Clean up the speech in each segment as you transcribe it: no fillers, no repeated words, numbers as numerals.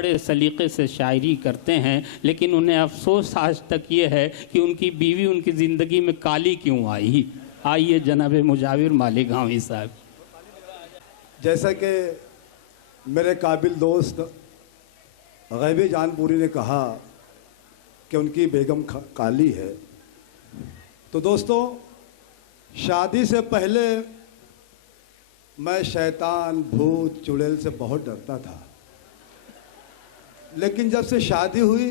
बड़े सलीके से शायरी करते हैं, लेकिन उन्हें अफसोस आज तक ये है कि उनकी बीवी उनकी ज़िंदगी में काली क्यों आई। आइए जनाब मुजाविर मालिगांवी साहब। जैसा कि मेरे काबिल दोस्त गैबी जानपुरी ने कहा कि उनकी बेगम काली है, तो दोस्तों शादी से पहले मैं शैतान भूत चुड़ैल से बहुत डरता था, लेकिन जब से शादी हुई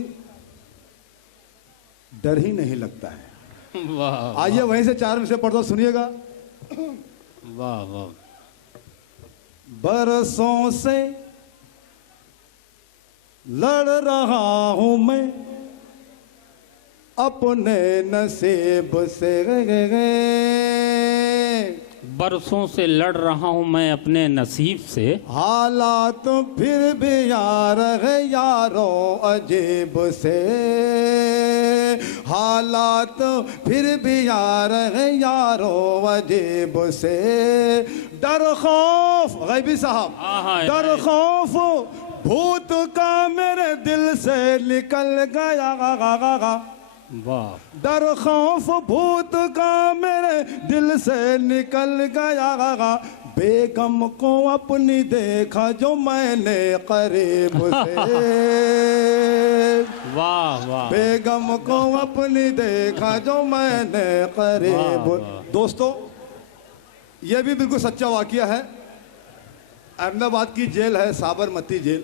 डर ही नहीं लगता है। वाह, आइए वहीं से चार में से पढ़ता सुनिएगा। वाह वाह। बरसों से लड़ रहा हूं मैं अपने नसीब से, बरसों से लड़ रहा हूं मैं अपने नसीब से, हालात फिर भी यार है यारों अजीब से, हालात फिर भी यार है यारों अजीब से, डर खौफ गैबी साहब, डर खौफ भूत का मेरे दिल से निकल गया, वाह, डर खौफ भूत का मेरे दिल से निकल गया, बेगम को अपनी देखा जो मैंने करीब से, वाह वाह, बेगम को अपनी देखा जो मैंने करीब। दोस्तों ये भी बिल्कुल सच्चा वाकया है। अहमदाबाद की जेल है साबरमती जेल।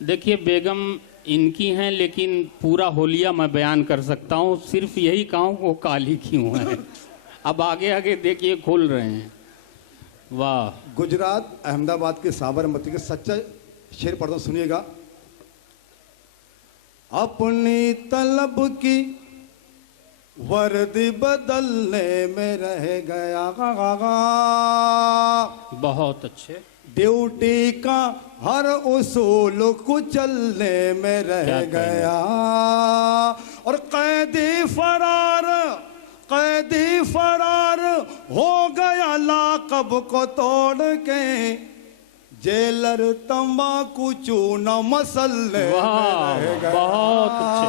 देखिए बेगम इनकी हैं, लेकिन पूरा होलिया मैं बयान कर सकता हूँ, सिर्फ यही कहूँ वो काली क्यों है। अब आगे आगे देखिए खुल रहे हैं। वाह। गुजरात अहमदाबाद के साबरमती के सच्चा शेर पढ़ता सुनिएगा। अपनी तलब की वर्दी बदलने में रह गया, बहुत अच्छे। ड्यूटी का हर उसूल कुचलने में रह गया, और कैदी फरार हो गया लाकब को तोड़ के, जेलर तंबाकू चूना मसलने में रह गया। बहुत अच्छे।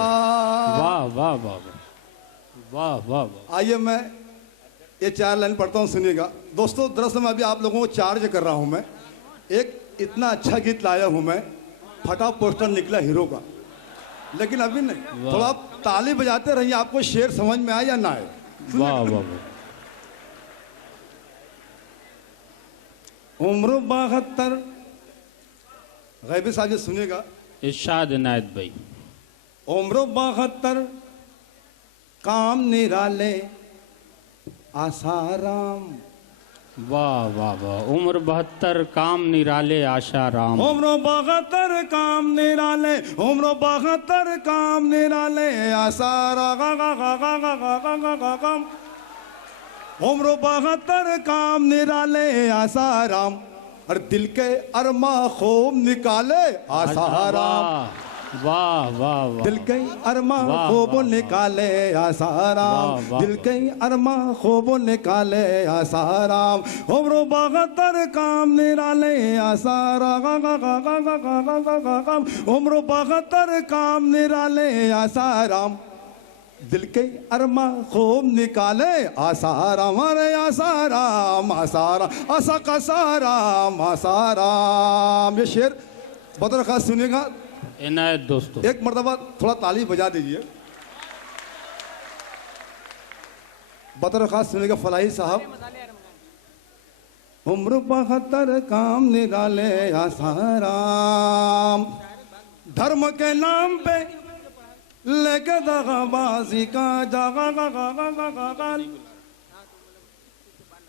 वाह वाह वाह वाह वाह वाह। आइए मैं ये चार लाइन पढ़ता हूँ सुनिएगा। दोस्तों दरअसल मैं अभी आप लोगों को चार्ज कर रहा हूँ। मैं एक इतना अच्छा गीत लाया हूँ मैं, फटा पोस्टर निकला हीरो का, लेकिन अभी नहीं, थोड़ा आप ताली बजाते रहिए, आपको शेर समझ में आए या ना आए। वाह वाह वाह। उम्र 72, गैबी साहब ये सुनिएगा। इरशाद इनायत भाई। उम्र 72, काम निराले आसाराम, वाह वाह वाह। उम्र 72, काम निराले आशाराम, उम्र 72 काम निराले, उम्र 72 काम निराले आसाराम, उम्र 72 काम निराले आसाराम, और दिल के अरमा खूब निकाले आसाराम, वाह वाह वाह। दिल के अरमा खूब निकाले आसाराम, दिल के अरमा खूब निकाले आसाराम, उम्र 72 काम निराले आसाराम, उम्र 72 काम निराले आसाराम, दिल के अरमा खूब निकाले आसाराम, अरे आसाराम आसाराम आसा का साराम आसाराम। ये शेर बदर खास सुनिएगा इनायत दोस्तों। एक मर्तबा थोड़ा ताली बजा दीजिए। बतर खास सुनेगा फलाही साहब। उम्र 72 काम निराले आसाराम, धर्म के नाम पे लेके दगाबाजी का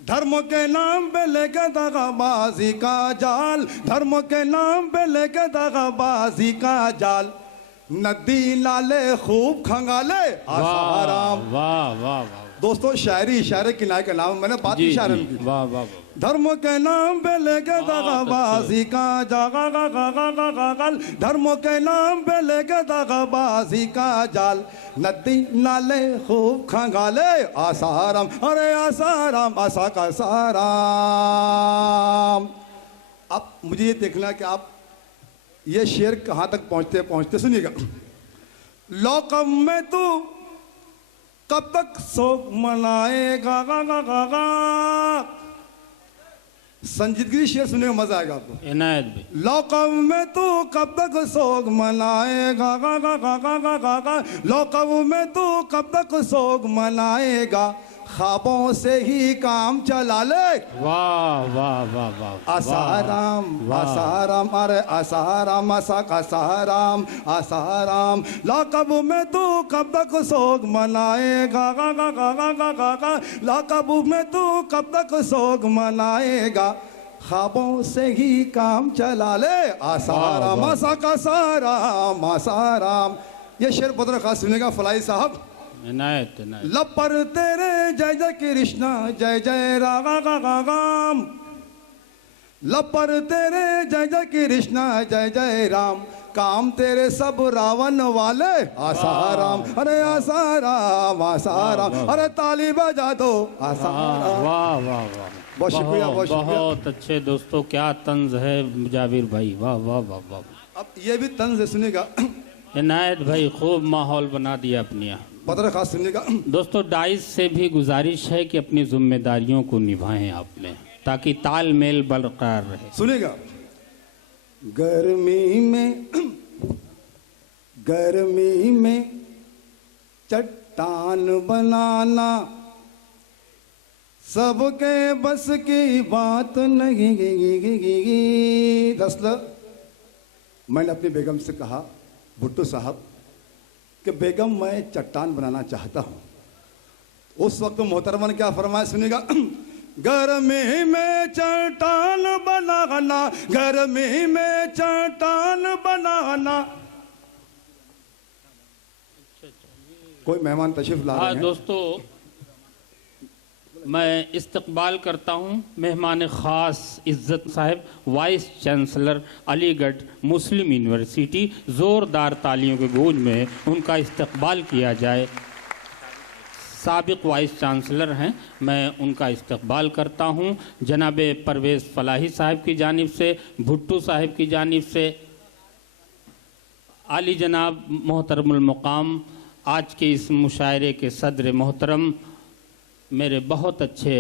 धर्म के नाम पे लेके दगाबाजी का जाल, धर्म के नाम पे लेके दगाबाजी का जाल, नदी नाले खूब खंगाले आसाराम। वाह वाह वाह। दोस्तों शायरी इशारे किनारे का नाम, मैंने बात इशारे में की। वाह वाह। धर्म के नाम पे लेके दगाबाजी का जाल, धर्म के नाम पे लेके दगाबाजी का जाल, नदी नाले खूब खंगाले आसाराम, अरे आसाराम आसा का साराम। अब मुझे ये देखना कि आप ये शेर कहाँ तक पहुँचते पहुँचते सुनिएगा। लौकब में तू कब तक शोक मनाएगा गा गा गा गा। संजीदगी शेर सुनने में मजा आएगा आपको। इनायत भाई, लौकब में तू कब तक शोक मनाएगा गा गा गा गा गा गा गा। लौकब में तू कब तक शोक मनाएगा, ख्वाबों से ही काम चला ले। वाह वाह वाह वाह, आसाराम आसाराम, अरे आसाराम आसाक आसाराम आसाराम। लौकब में तू कब तक शोक मनाएगा गा गा गा गा गा गा गा। लौकब में तू कब तक शोक मनाएगा, ख्वाबों से ही काम चला ले। आसाराम आसाक आसाराम आसाराम। ये शेर बहुत खास सुनेगा फलाई साहब। इनायत इनायत। लब पर तेरे जय जय कृष्णा जय जय रागा गा गा गाम। लब पर तेरे जय जय कृष्णा जय जय राम, काम तेरे सब रावण वाले। आसाराम, अरे आसाराम आसाराम, अरे ताली बजा दो आसाराम। वाह वाह वाह, बहुत शुक्रिया, बहुत शुक्रिया। बहुत अच्छे दोस्तों, क्या तंज है मुजाविर भाई, वाह वाह वाह वाह। अब ये भी तंज है, सुनिएगा। इनायत भाई खूब माहौल बना दिया अपने यहाँ। पत्र खास सुनिएगा। दोस्तों डाइस से भी गुजारिश है कि अपनी जिम्मेदारियों को निभाएं आपने, ताकि तालमेल बरकरार रहे। सुनिएगा। गर्मी में चट्टान बनाना सबके बस की बात नहीं। दरअसल मैंने अपनी बेगम से कहा, भुट्टो साहब, कि बेगम मैं चट्टान बनाना चाहता हूं। उस वक्त मोहतरमा ने क्या फरमाया, सुनिएगा। गर्मी में चट्टान बनाना, गर्मी में चट्टान बनाना। कोई मेहमान तशरीफ ला रहे हैं। दोस्तों मैं इस्तकबाल करता हूं मेहमान ख़ास इज़्ज़त साहब, वाइस चांसलर अलीगढ़ मुस्लिम यूनिवर्सिटी। ज़ोरदार तालियों के गूंज में उनका इस्तकबाल किया जाए। साबिक़ वाइस चांसलर हैं, मैं उनका इस्तकबाल करता हूं। जनाब परवेज़ फलाही साहब की जानिब से, भुट्टो साहब की जानिब से, आली जनाब मोहतरमुल मुक़ाम आज के इस मुशायरे के सदर मोहतरम, मेरे बहुत अच्छे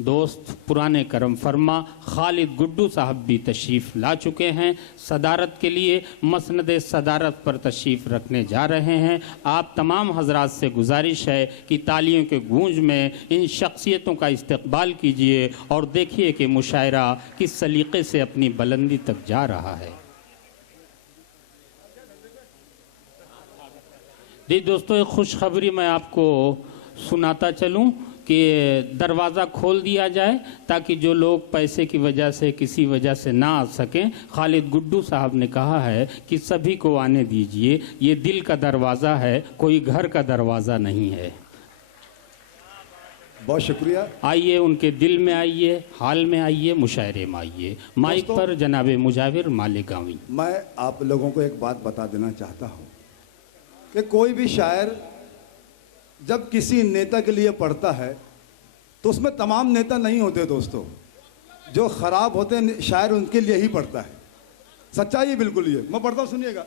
दोस्त पुराने करम फरमा खालिद गुड्डू साहब भी तशरीफ़ ला चुके हैं। सदारत के लिए मसनद सदारत पर तशरीफ़ रखने जा रहे हैं। आप तमाम हजरात से गुजारिश है कि तालियों के गूंज में इन शख्सियतों का इस्तकबाल कीजिए और देखिए कि मुशायरा किस सलीक़े से अपनी बुलंदी तक जा रहा है। जी दोस्तों, एक खुशखबरी मैं आपको सुनाता चलूं कि दरवाज़ा खोल दिया जाए ताकि जो लोग पैसे की वजह से किसी वजह से ना आ सकें, खालिद गुड्डू साहब ने कहा है कि सभी को आने दीजिए। ये दिल का दरवाज़ा है, कोई घर का दरवाज़ा नहीं है। बहुत शुक्रिया। आइए उनके दिल में आइए, हाल में आइए, मुशायरे में आइए। माइक पर जनाब मुजाविर मालिगावी। मैं आप लोगों को एक बात बता देना चाहता हूँ कि कोई भी शायर जब किसी नेता के लिए पढ़ता है तो उसमें तमाम नेता नहीं होते दोस्तों। जो खराब होते हैं शायर उनके लिए ही पढ़ता है। सच्चाई बिल्कुल ये, मैं पढ़ता हूँ, सुनिएगा।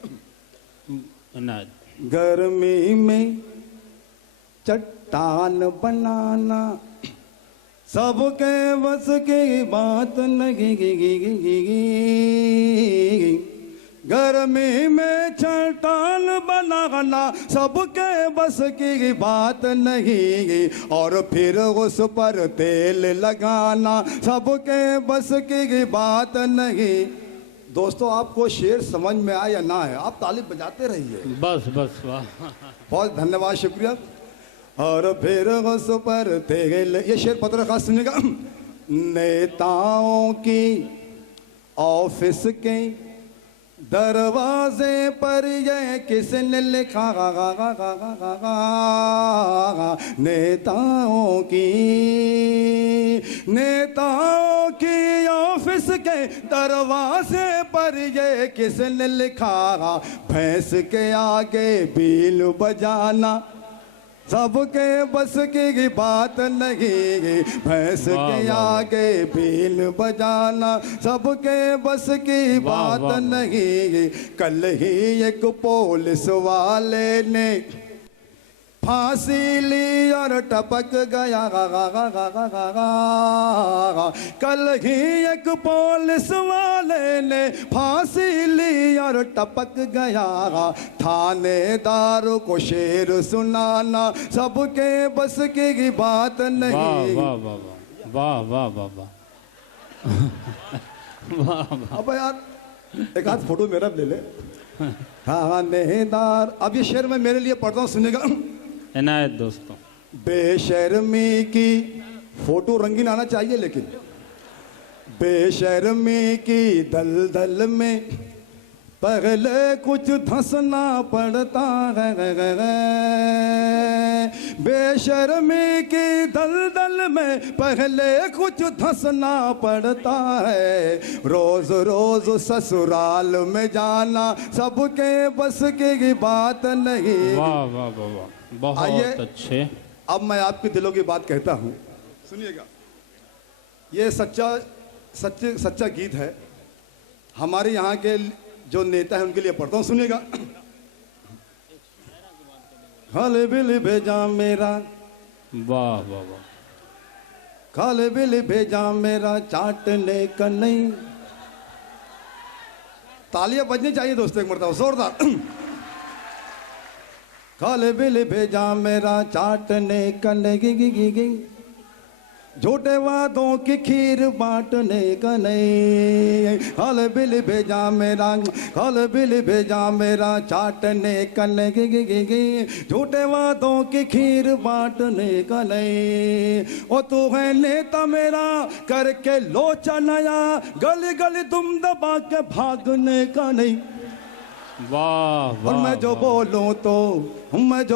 गर्मी में चट्टान बनाना सबके बस की बात नहीं। गर्मी में चट्टान बनाना सबके बस की बात नहीं, और फिर उस पर तेल लगाना सबके बस की बात नहीं। दोस्तों आपको शेर समझ में आए या ना आए, आप ताली बजाते रहिए। बस बस, वाह, बहुत धन्यवाद, शुक्रिया। और फिर उस पर तेल, ये शेर पत्र खास सुनिएगा। नेताओं की ऑफिस के दरवाजे पर ये किसने लिखा, नेताओं की ऑफिस के दरवाजे पर ये किसने लिखा, भैंस के आगे बील बजाना सबके बस की बात नहीं, भैंस वाह, के वाह, आगे बीन बजाना सबके बस की वाह, बात वाह, वाह। नहीं। कल ही एक पुलिस वाले ने फांसी ली और टपक गया। कल ही एक पुलिस वाले ने फांसी ली और टपक गया। थानेदार को शेर सुनाना सबके बस की बात वाह नहीं। वाह वाह वाह वाह वाह वाह वाह वाह। अब यार एक आध फोटो मेरा भी ले ले। थानेदार, अब ये शेर मैं मेरे लिए पढ़ता हूँ, सुनेगा। इनायत दोस्तों। बेशर्मी की फोटो रंगीन आना चाहिए, लेकिन बेशर्मी की दलदल में पहले कुछ धंसना पड़ता है। बेशर्मी की दलदल में पहले कुछ धंसना पड़ता है। रोज रोज ससुराल में जाना सबके बस की बात नहीं। वाह वाह वाह वाह, बहुत आइए। अच्छे। अब मैं आपके दिलों की बात कहता हूं, सुनिएगा। ये सच्चा गीत है। हमारे यहाँ के जो नेता है उनके लिए पढ़ता हूँ, सुनिएगा। खाले बिल भेजा मेरा, वाह वाह वाह। खाले बिल भेजा मेरा चाटने का नहीं। तालियां बजनी चाहिए दोस्तों, एक मरतबा जोरदार। खाले बिल भेजा मेरा चाटने का नहीं। झूठे वादों की खीर बांटने का नहीं। खाले बिल भेजा मेरा, खाले बिल भेजा मेरा चाटने का नहीं। झूठे वादों की खीर बांटने का नहीं। ओ तू है नेता मेरा करके लोचा नया, गली गली तुम दबा के भागने का नहीं। वाह और वाह। मैं जो वाह।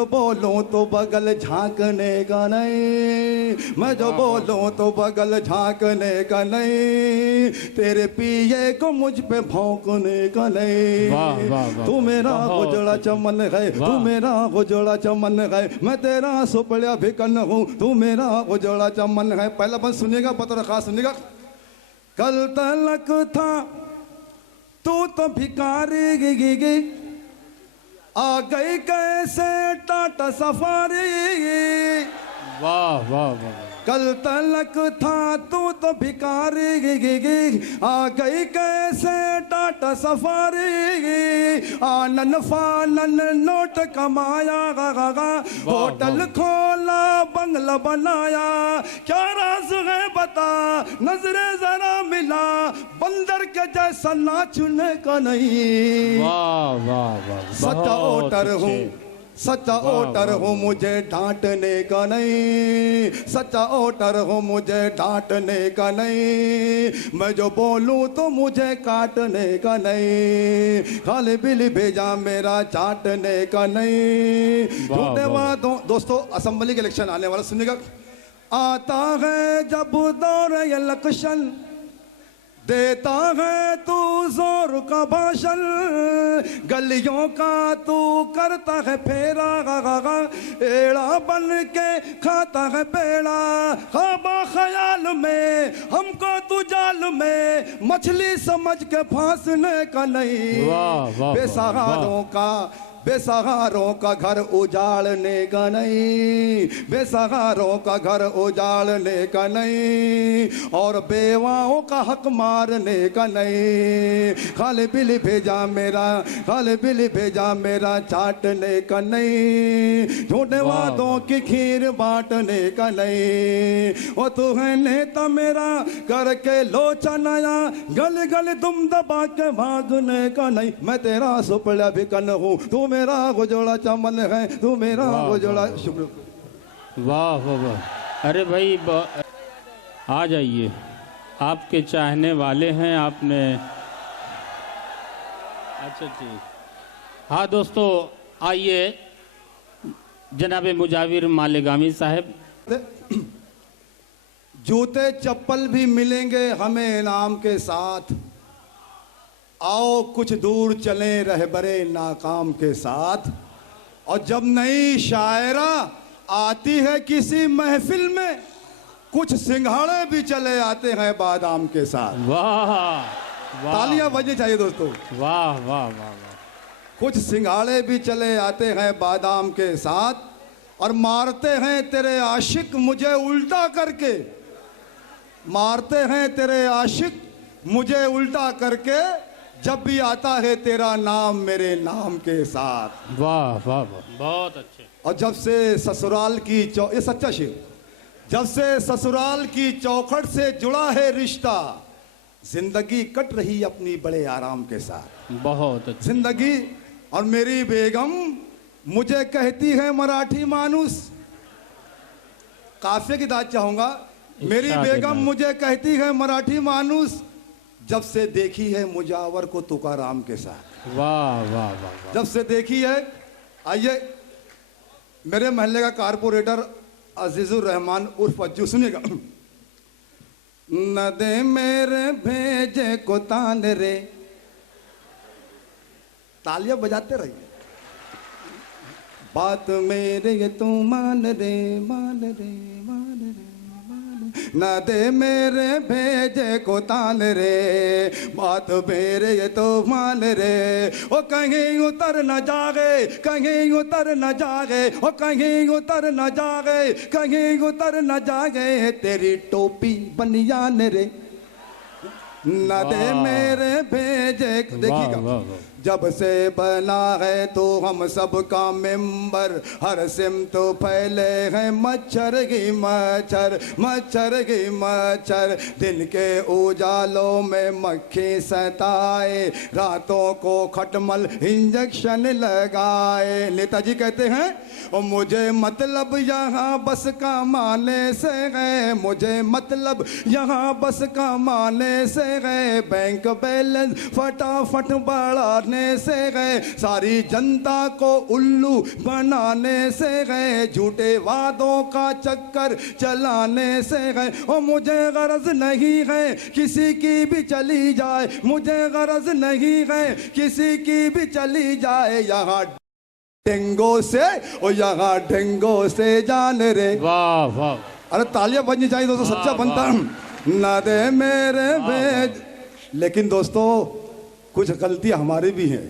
बोलूं तो बगल झांकने का नहीं। मैं जो बोलूं तो बगल झांकने का नहीं। तेरे पिए को मुझ पे भौंकने का नहीं। वाह, वाह, वाह। तू मेरा बहुत गुजरा चमन है, वाह। तू मेरा गुजरा चमन है। मैं तेरा सुपड़ा भिकन हूँ, तू मेरा गुजरा चमन है। पहला बंद सुनिएगा, पत्र खास सुनिएगा। कल तलक था तू तो भिखारी, आ गई कैसे टाटा सफारी। वाह वाह वाह। कल तलक था तू तो भिखारी, आ गई कैसे टाटा सफारी। आनन फानन नोट कमाया, होटल खोला बंगला बनाया। क्या राज है बता, नजरे जरा मिला, बंदर के जैसा नाचने का नहीं। वाह वाह वाह। सच्चा बहुत वोटर हूँ, अच्छे। सच्चा वोटर हूँ, मुझे डांटने का नहीं। सच्चा वोटर हूँ, मुझे डांटने का नहीं। मैं जो बोलूँ तो मुझे काटने का नहीं। खाली बिल भेजा मेरा चाटने का नहीं। वाह, झूठे वाह। वादों, दोस्तों असेंबली के इलेक्शन आने वाला, सुनिएगा। आता है जब दौर इलेक्शन, देता है तू जोर का भाषण। गलियों का तू करता है फेरा, एड़ा बन के खाता है पेड़ा। ख्वाबा ख्याल में हमको तू जाल में, मछली समझ के फांसने का नहीं। वाह, वाह, बेसहारों का, बेसहारों का घर उजाड़ने का नहीं। बेसहारों का घर उजाड़ने का नहीं। और बेवाओं का हक मारने का नहीं। खाली बिल भेजा मेरा, खाली बिल भेजा मेरा चाटने का नहीं। झूठे वादों की खीर बांटने का नहीं। वो तू है नेता मेरा करके लोचा नया, गली गली तुम दबा के भागने का नहीं। मैं तेरा सुपड़ा भिकन हूँ, तू मेरा गुजरा चमन है, तू मेरा गुजरा। शुक्र। वाह वाह वाह। अरे भाई आ जाइए, आपके चाहने वाले हैं आपने। अच्छा ठीक। हाँ दोस्तों आइए, जनाब मुजाविर मालेगामी साहब। जूते चप्पल भी मिलेंगे हमें इनाम के साथ। आओ कुछ दूर चलें रहबरे नाकाम के साथ। और जब नई शायरा आती है किसी महफिल में, कुछ सिंघाड़े भी चले आते हैं बादाम के साथ। वाह वाह, तालियां बजनी चाहिए दोस्तों। वाह वाह वाह वाह। कुछ सिंघाड़े भी चले आते हैं बादाम के साथ, और मारते हैं तेरे आशिक मुझे उल्टा करके, मारते हैं तेरे आशिक मुझे उल्टा करके, जब भी आता है तेरा नाम मेरे नाम के साथ। वाह वाह वाह, बहुत अच्छे। और जब से ससुराल की ये सच्चा शेर, जब से ससुराल की चौखट से जुड़ा है रिश्ता, जिंदगी कट रही अपनी बड़े आराम के साथ। बहुत अच्छे। जिंदगी, और मेरी बेगम मुझे कहती है मराठी मानुस, काफिये की दाद चाहूंगा। मेरी बेगम मुझे कहती है मराठी मानुस, जब से देखी है मुजावर को तुकाराम के साथ। वाह वाह वाह वाह। जब से देखी है। आइए, मेरे मोहल्ले का कारपोरेटर अजीजुर रहमान उर्फ अज्जू, सुनिएगा। न दे मेरे भेजे को तान रे, तालियां बजाते रहिए। बात मेरे ये तू मान रे, मान रे, मान रे, मान रे। न दे मेरे भेजे को तान रे, बात मेरे ये तो मान रे। ओ कहीं उतर न जागे, कहीं उतर न जागे, ओ कहीं उतर न जागे, कहीं उतर न जागे, तेरी टोपी बनियान रे। न दे मेरे भेजे। देखिएगा, जब से बना है तो हम सब का मेंबर, हर सिमत तो फैले हैं मच्छर ही मच्छर, मच्छर ही मच्छर। दिन के उजालों में मक्खी सताए, रातों को खटमल इंजेक्शन लगाए। नेताजी कहते हैं, और मुझे मतलब यहाँ बस कमाने से है, मुझे मतलब यहाँ बस कमाने से है, बैंक बैलेंस फटाफट बढ़ाने से गए, सारी जनता को उल्लू बनाने से गए, झूठे वादों का चक्कर चलाने से गए। और मुझे गरज नहीं है किसी की भी चली जाए, मुझे गरज नहीं है किसी की भी चली जाए, यहाँ डेंगो से, और यहाँ डेंगो से जान रे। वाह वाह। अरे तालियां बजनी चाहिए दोस्तों, सच्चा बनता। ना दे मेरे भेज। लेकिन दोस्तों, कुछ गलतियां हमारी भी हैं।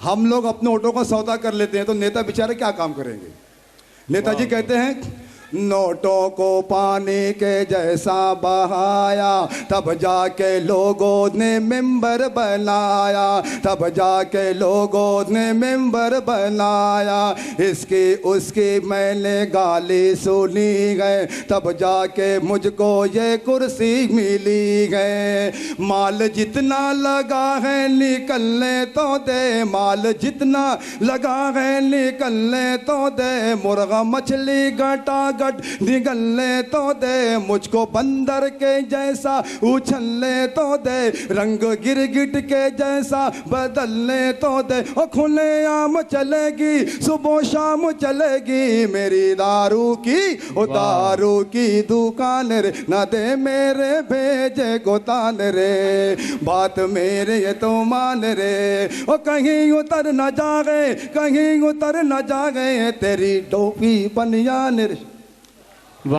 हम लोग अपने ऑटो का सौदा कर लेते हैं, तो नेता बेचारे क्या काम करेंगे। नेताजी कहते हैं, नोटों को पानी के जैसा बहाया, तब जाके लोगों ने मेंबर बनाया, तब जाके लोगों ने मेंबर बनाया। इसकी उसकी मैंने गाली सुनी है, तब जाके मुझको ये कुर्सी मिली है। माल जितना लगा है निकलने तो दे, माल जितना लगा है निकलने तो दे, मुर्गा मछली घटा निगलने तो दे, मुझको बंदर के जैसा उछलने तो दे, रंग गिरगिट के जैसा बदलने तो दे। और खुले आम चलेगी, सुबह शाम चलेगी मेरी दारू की, ओ दारू की दुकान रे। न दे मेरे भेजे को तान रे, बात मेरे ये तो मान रे। ओ कहीं उतर न जागे, कहीं उतर न जागे, तेरी टोपी बनियान रे।